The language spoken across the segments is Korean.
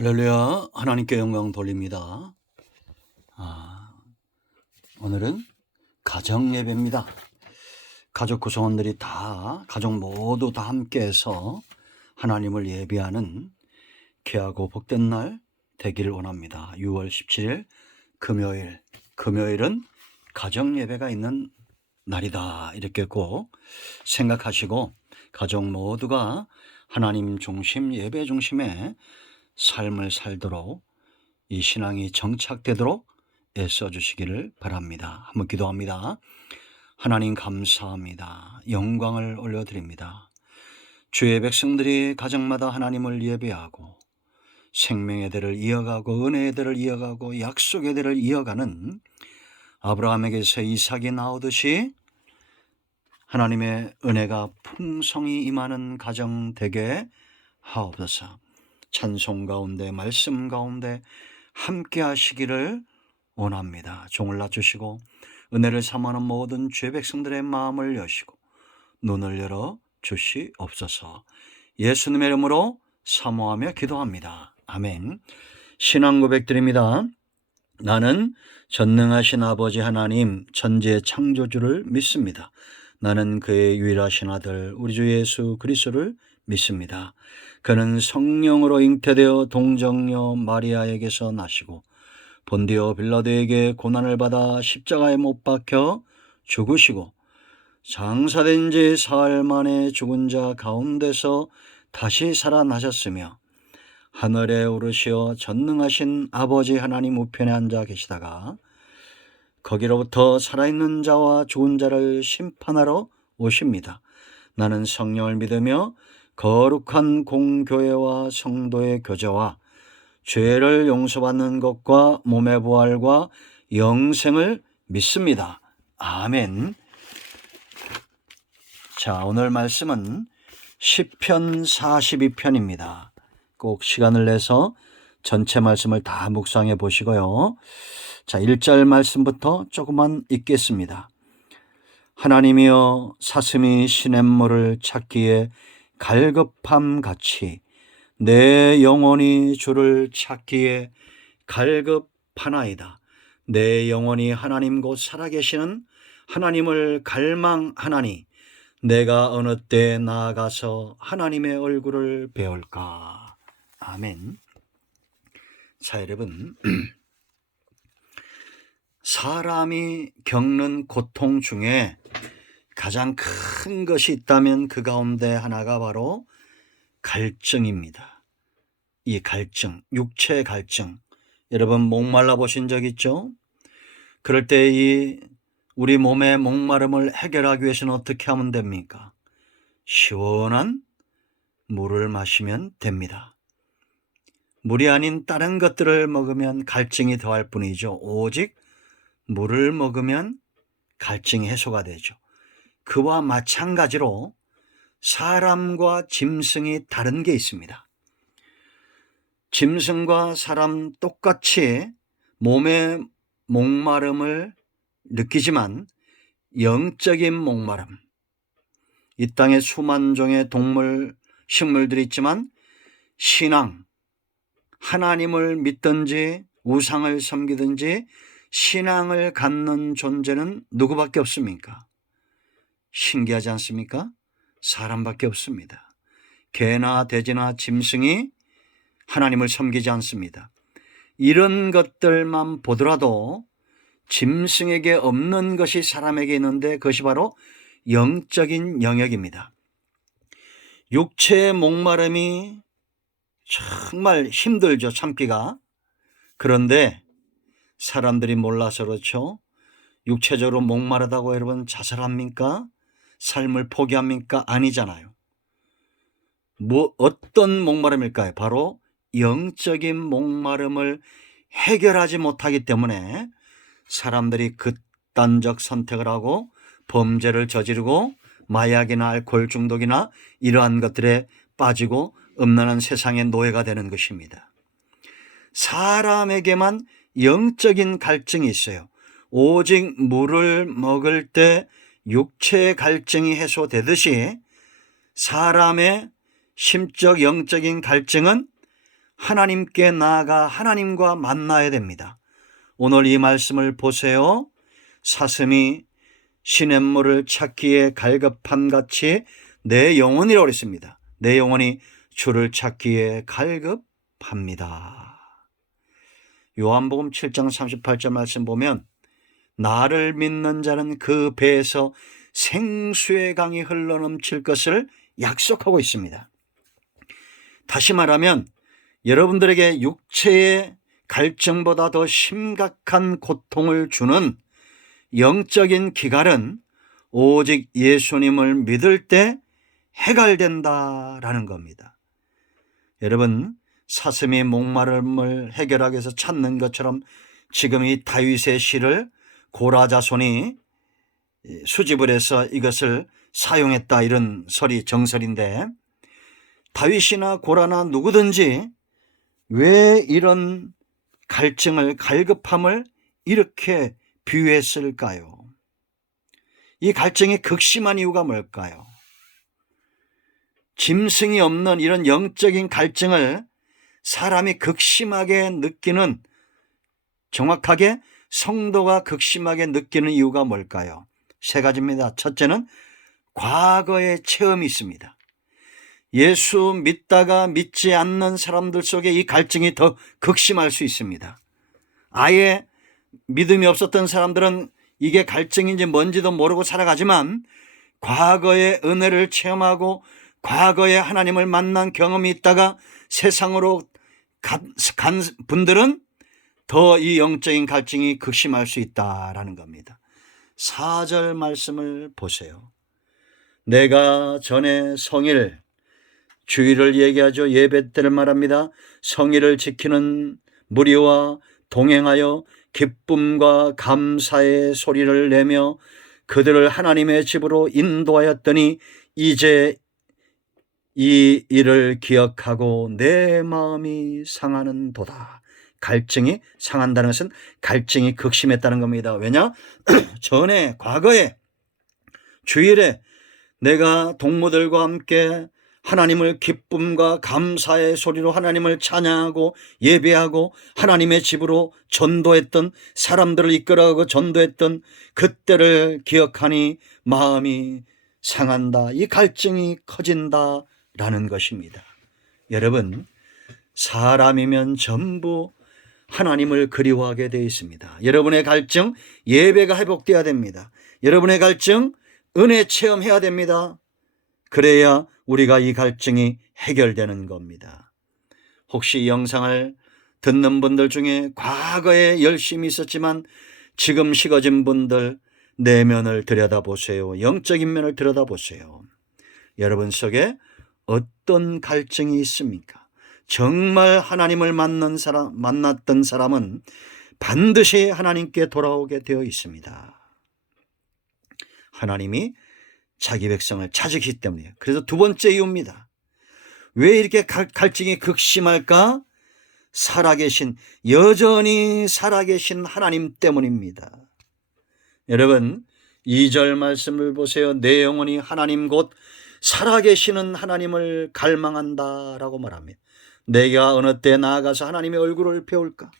할렐루야, 하나님께 영광 돌립니다. 오늘은 가정 예배입니다. 가족 구성원들이 가족 모두 다 함께해서 하나님을 예배하는 귀하고 복된 날 되기를 원합니다. 6월 17일 금요일은 가정 예배가 있는 날이다, 이렇게 꼭 생각하시고 가족 모두가 하나님 중심, 예배 중심의 삶을 살도록, 이 신앙이 정착되도록 애써주시기를 바랍니다. 한번 기도합니다. 하나님 감사합니다. 영광을 올려드립니다. 주의 백성들이 가정마다 하나님을 예배하고 생명의 대를 이어가고 은혜의 대를 이어가고 약속의 대를 이어가는 아브라함에게서 이삭이 나오듯이 하나님의 은혜가 풍성히 임하는 가정 되게 하옵소서. 찬송 가운데, 말씀 가운데 함께 하시기를 원합니다. 종을 낮추시고 은혜를 삼하는 모든 죄 백성들의 마음을 여시고 눈을 열어 주시옵소서. 예수님의 이름으로 사모하며 기도합니다. 아멘. 신앙 고백드립니다. 나는 전능하신 아버지 하나님, 천지의 창조주를 믿습니다. 나는 그의 유일하신 아들 우리 주 예수 그리스도를 믿습니다. 그는 성령으로 잉태되어 동정녀 마리아에게서 나시고 본디오 빌라도에게 고난을 받아 십자가에 못 박혀 죽으시고 장사된 지 사흘 만에 죽은 자 가운데서 다시 살아나셨으며 하늘에 오르시어 전능하신 아버지 하나님 우편에 앉아 계시다가 거기로부터 살아있는 자와 죽은 자를 심판하러 오십니다. 나는 성령을 믿으며 거룩한 공교회와 성도의 교제와 죄를 용서받는 것과 몸의 부활과 영생을 믿습니다. 아멘. 자, 오늘 말씀은 시편 42편입니다. 꼭 시간을 내서 전체 말씀을 다 묵상해 보시고요. 자, 1절 말씀부터 조금만 읽겠습니다. 하나님이여, 사슴이 시냇물을 찾기에 갈급함같이 내 영혼이 주를 찾기에 갈급하나이다. 내 영혼이 하나님 곧 살아계시는 하나님을 갈망하나니 내가 어느 때 나아가서 하나님의 얼굴을 배울까. 아멘. 자, 여러분, 사람이 겪는 고통 중에 가장 큰 것이 있다면 그 가운데 하나가 바로 갈증입니다. 이 갈증, 육체의 갈증. 여러분 목말라 보신 적 있죠? 그럴 때 우리 몸의 목마름을 해결하기 위해서는 어떻게 하면 됩니까? 시원한 물을 마시면 됩니다. 물이 아닌 다른 것들을 먹으면 갈증이 더할 뿐이죠. 오직 물을 먹으면 갈증이 해소가 되죠. 그와 마찬가지로 사람과 짐승이 다른 게 있습니다. 짐승과 사람 똑같이 몸의 목마름을 느끼지만 영적인 목마름, 이 땅에 수만 종의 동물, 식물들이 있지만 신앙, 하나님을 믿든지 우상을 섬기든지 신앙을 갖는 존재는 누구밖에 없습니까? 신기하지 않습니까? 사람밖에 없습니다. 개나 돼지나 짐승이 하나님을 섬기지 않습니다. 이런 것들만 보더라도 짐승에게 없는 것이 사람에게 있는데 그것이 바로 영적인 영역입니다. 육체의 목마름이 정말 힘들죠, 참기가. 그런데 사람들이 몰라서 그렇죠. 육체적으로 목마르다고 여러분 자살합니까? 삶을 포기합니까? 아니잖아요. 어떤 목마름일까요? 바로 영적인 목마름을 해결하지 못하기 때문에 사람들이 극단적 선택을 하고 범죄를 저지르고 마약이나 알코올 중독이나 이러한 것들에 빠지고 음란한 세상의 노예가 되는 것입니다. 사람에게만 영적인 갈증이 있어요. 오직 물을 먹을 때 육체의 갈증이 해소되듯이 사람의 심적 영적인 갈증은 하나님께 나아가 하나님과 만나야 됩니다. 오늘 이 말씀을 보세요. 사슴이 시냇물을 찾기에 갈급함같이 내 영혼이라고 그랬습니다. 내 영혼이 주를 찾기에 갈급합니다. 요한복음 7장 38절 말씀 보면 나를 믿는 자는 그 배에서 생수의 강이 흘러넘칠 것을 약속하고 있습니다. 다시 말하면 여러분들에게 육체의 갈증보다 더 심각한 고통을 주는 영적인 기갈은 오직 예수님을 믿을 때 해결된다라는 겁니다. 여러분, 사슴이 목마름을 해결하기 위해서 찾는 것처럼 지금 이 다윗의 시를 고라 자손이 수집을 해서 이것을 사용했다, 이런 설이 정설인데, 다윗이나 고라나 누구든지 왜 이런 갈증을, 갈급함을 이렇게 비유했을까요? 이 갈증이 극심한 이유가 뭘까요? 짐승이 없는 이런 영적인 갈증을 사람이 극심하게 느끼는, 정확하게 성도가 극심하게 느끼는 이유가 뭘까요? 세 가지입니다. 첫째는 과거의 체험이 있습니다. 예수 믿다가 믿지 않는 사람들 속에 이 갈증이 더 극심할 수 있습니다. 아예 믿음이 없었던 사람들은 이게 갈증인지 뭔지도 모르고 살아가지만 과거의 은혜를 체험하고 과거에 하나님을 만난 경험이 있다가 세상으로 간 분들은 더 이 영적인 갈증이 극심할 수 있다라는 겁니다. 4절 말씀을 보세요. 내가 전에 성일, 주일을 얘기하죠. 예배 때를 말합니다. 성일을 지키는 무리와 동행하여 기쁨과 감사의 소리를 내며 그들을 하나님의 집으로 인도하였더니 이제 이 일을 기억하고 내 마음이 상하는 도다. 갈증이 상한다는 것은 갈증이 극심했다는 겁니다. 왜냐? 전에 과거에 주일에 내가 동무들과 함께 하나님을 기쁨과 감사의 소리로 하나님을 찬양하고 예배하고 하나님의 집으로 전도했던, 사람들을 이끌어가고 전도했던 그때를 기억하니 마음이 상한다. 이 갈증이 커진다라는 것입니다. 여러분, 사람이면 전부 하나님을 그리워하게 되어 있습니다. 여러분의 갈증, 예배가 회복되어야 됩니다. 여러분의 갈증, 은혜 체험해야 됩니다. 그래야 우리가 이 갈증이 해결되는 겁니다. 혹시 이 영상을 듣는 분들 중에 과거에 열심히 있었지만 지금 식어진 분들, 내면을 들여다보세요. 영적인 면을 들여다보세요. 여러분 속에 어떤 갈증이 있습니까? 정말 하나님을 만났던 사람은 반드시 하나님께 돌아오게 되어 있습니다. 하나님이 자기 백성을 찾으시기 때문이에요. 그래서 두 번째 이유입니다. 왜 이렇게 갈증이 극심할까? 여전히 살아계신 하나님 때문입니다. 여러분, 2절 말씀을 보세요. 내 영혼이 하나님 곧 살아계시는 하나님을 갈망한다라고 말합니다. 내가 어느 때 나아가서 하나님의 얼굴을 배울까?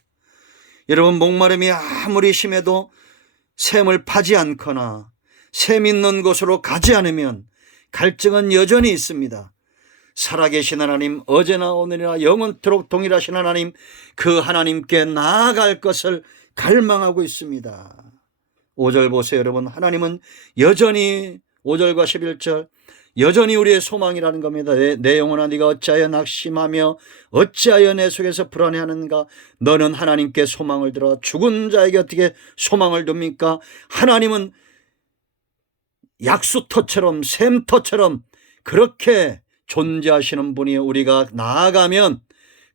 여러분, 목마름이 아무리 심해도 샘을 파지 않거나 샘 있는 곳으로 가지 않으면 갈증은 여전히 있습니다. 살아계신 하나님, 어제나 오늘이나 영원토록 동일하신 하나님, 그 하나님께 나아갈 것을 갈망하고 있습니다. 5절 보세요. 여러분, 하나님은 여전히, 5절과 11절, 여전히 우리의 소망이라는 겁니다. 내 영혼아, 네가 어찌하여 낙심하며 어찌하여 내 속에서 불안해하는가? 너는 하나님께 소망을 들어 죽은 자에게 어떻게 소망을 둡니까? 하나님은 약수터처럼, 샘터처럼 그렇게 존재하시는 분이, 우리가 나아가면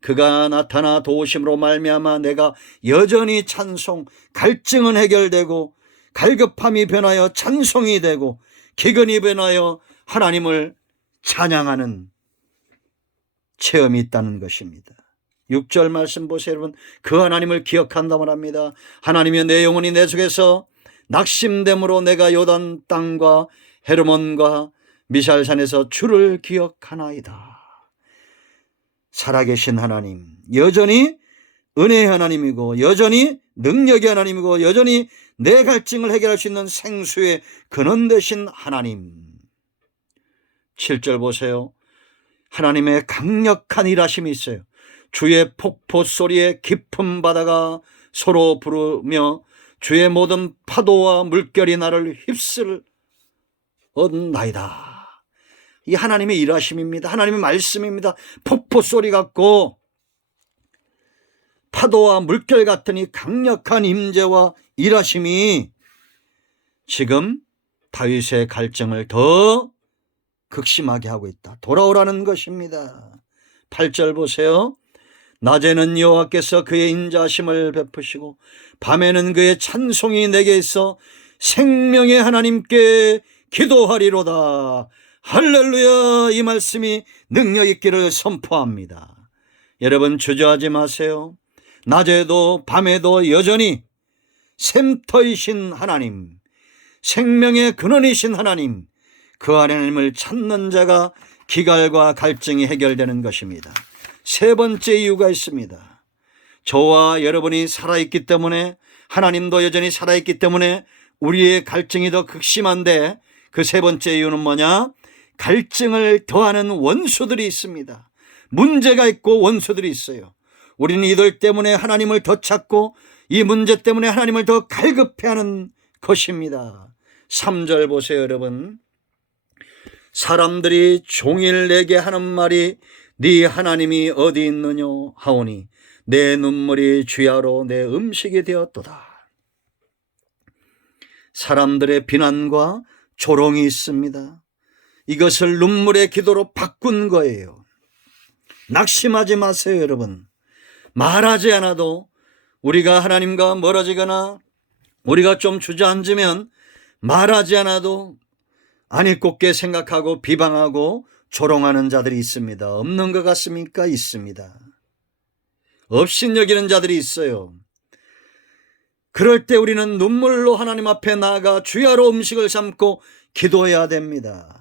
그가 나타나 도우심으로 말미암아 내가 여전히 찬송, 갈증은 해결되고 갈급함이 변하여 찬송이 되고 기근이 변하여 하나님을 찬양하는 체험이 있다는 것입니다. 6절 말씀 보세요. 여러분, 그 하나님을 기억한다 말합니다. 하나님이여, 내 영혼이 내 속에서 낙심됨으로 내가 요단 땅과 헤르몬과 미샬산에서 주를 기억하나이다. 살아계신 하나님, 여전히 은혜의 하나님이고 여전히 능력의 하나님이고 여전히 내 갈증을 해결할 수 있는 생수의 근원 되신 하나님. 7절 보세요. 하나님의 강력한 일하심이 있어요. 주의 폭포 소리에 깊은 바다가 서로 부르며 주의 모든 파도와 물결이 나를 휩쓸었나이다. 이 하나님의 일하심입니다. 하나님의 말씀입니다. 폭포 소리 같고 파도와 물결 같은 이 강력한 임재와 일하심이 지금 다윗의 갈증을 더 극심하게 하고 있다. 돌아오라는 것입니다. 8절 보세요. 낮에는 여호와께서 그의 인자하심을 베푸시고 밤에는 그의 찬송이 내게 있어 생명의 하나님께 기도하리로다. 할렐루야. 이 말씀이 능력 있기를 선포합니다. 여러분 주저하지 마세요. 낮에도 밤에도 여전히 샘터이신 하나님, 생명의 근원이신 하나님, 그 하나님을 찾는 자가 기갈과 갈증이 해결되는 것입니다. 세 번째 이유가 있습니다. 저와 여러분이 살아있기 때문에, 하나님도 여전히 살아있기 때문에 우리의 갈증이 더 극심한데, 그 세 번째 이유는 뭐냐? 갈증을 더하는 원수들이 있습니다. 문제가 있고 원수들이 있어요. 우리는 이들 때문에 하나님을 더 찾고 이 문제 때문에 하나님을 더 갈급해하는 것입니다. 3절 보세요, 여러분. 사람들이 종일 내게 하는 말이 네 하나님이 어디 있느냐 하오니 내 눈물이 주야로 내 음식이 되었도다. 사람들의 비난과 조롱이 있습니다. 이것을 눈물의 기도로 바꾼 거예요. 낙심하지 마세요, 여러분. 말하지 않아도 우리가 하나님과 멀어지거나 우리가 좀 주저앉으면 말하지 않아도 아니꼽게 생각하고 비방하고 조롱하는 자들이 있습니다. 없는 것 같습니까? 있습니다. 업신여기는 자들이 있어요. 그럴 때 우리는 눈물로 하나님 앞에 나아가 주야로 음식을 삼고 기도해야 됩니다.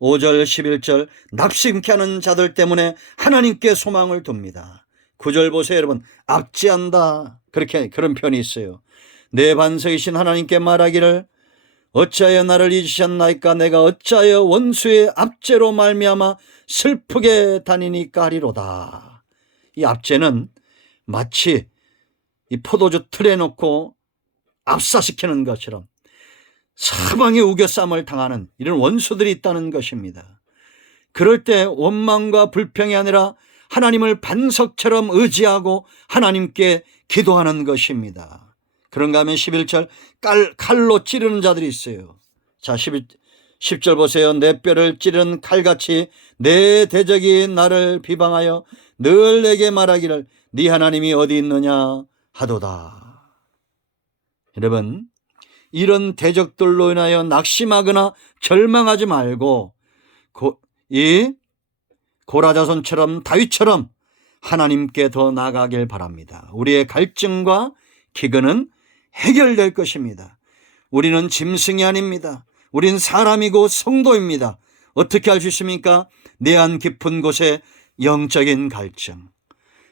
5절 11절 납심케 하는 자들 때문에 하나님께 소망을 둡니다. 9절 보세요, 여러분. 압제한다. 그런 표현이 있어요. 내 반석이신 하나님께 말하기를 어찌하여 나를 잊으셨나이까? 내가 어찌하여 원수의 압제로 말미암아 슬프게 다니니까 하리로다. 이 압제는 마치 이 포도주 틀에 놓고 압사시키는 것처럼 사방에 우겨쌈을 당하는 이런 원수들이 있다는 것입니다. 그럴 때 원망과 불평이 아니라 하나님을 반석처럼 의지하고 하나님께 기도하는 것입니다. 그런가 하면 11절 칼로 찌르는 자들이 있어요. 자, 10절 보세요. 내 뼈를 찌르는 칼같이 내 대적이 나를 비방하여 늘 내게 말하기를 네 하나님이 어디 있느냐 하도다. 여러분, 이런 대적들로 인하여 낙심하거나 절망하지 말고 이 고라자손처럼 다윗처럼 하나님께 더 나아가길 바랍니다. 우리의 갈증과 기근은 해결될 것입니다. 우리는 짐승이 아닙니다. 우린 사람이고 성도입니다. 어떻게 할 수 있습니까? 내안 깊은 곳에 영적인 갈증,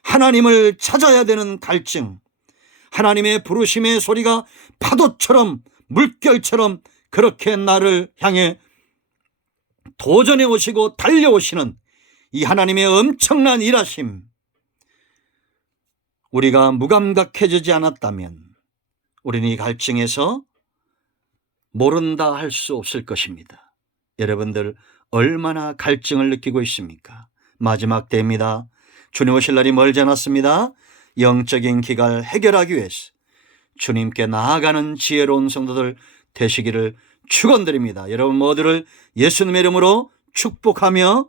하나님을 찾아야 되는 갈증, 하나님의 부르심의 소리가 파도처럼 물결처럼 그렇게 나를 향해 도전해 오시고 달려오시는 이 하나님의 엄청난 일하심, 우리가 무감각해지지 않았다면 우리는 이 갈증에서 모른다 할 수 없을 것입니다. 여러분들 얼마나 갈증을 느끼고 있습니까? 마지막 때입니다. 주님 오실 날이 멀지 않았습니다. 영적인 기갈 해결하기 위해서 주님께 나아가는 지혜로운 성도들 되시기를 축원드립니다. 여러분 모두를 예수님의 이름으로 축복하며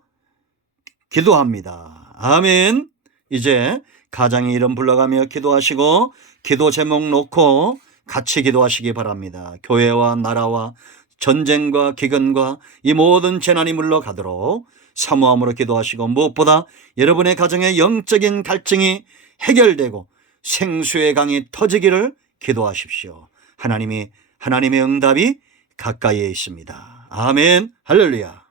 기도합니다. 아멘. 이제 가정의 이름 불러가며 기도하시고 기도 제목 놓고 같이 기도하시기 바랍니다. 교회와 나라와 전쟁과 기근과 이 모든 재난이 물러가도록 사모함으로 기도하시고 무엇보다 여러분의 가정의 영적인 갈증이 해결되고 생수의 강이 터지기를 기도하십시오. 하나님의 응답이 가까이에 있습니다. 아멘. 할렐루야.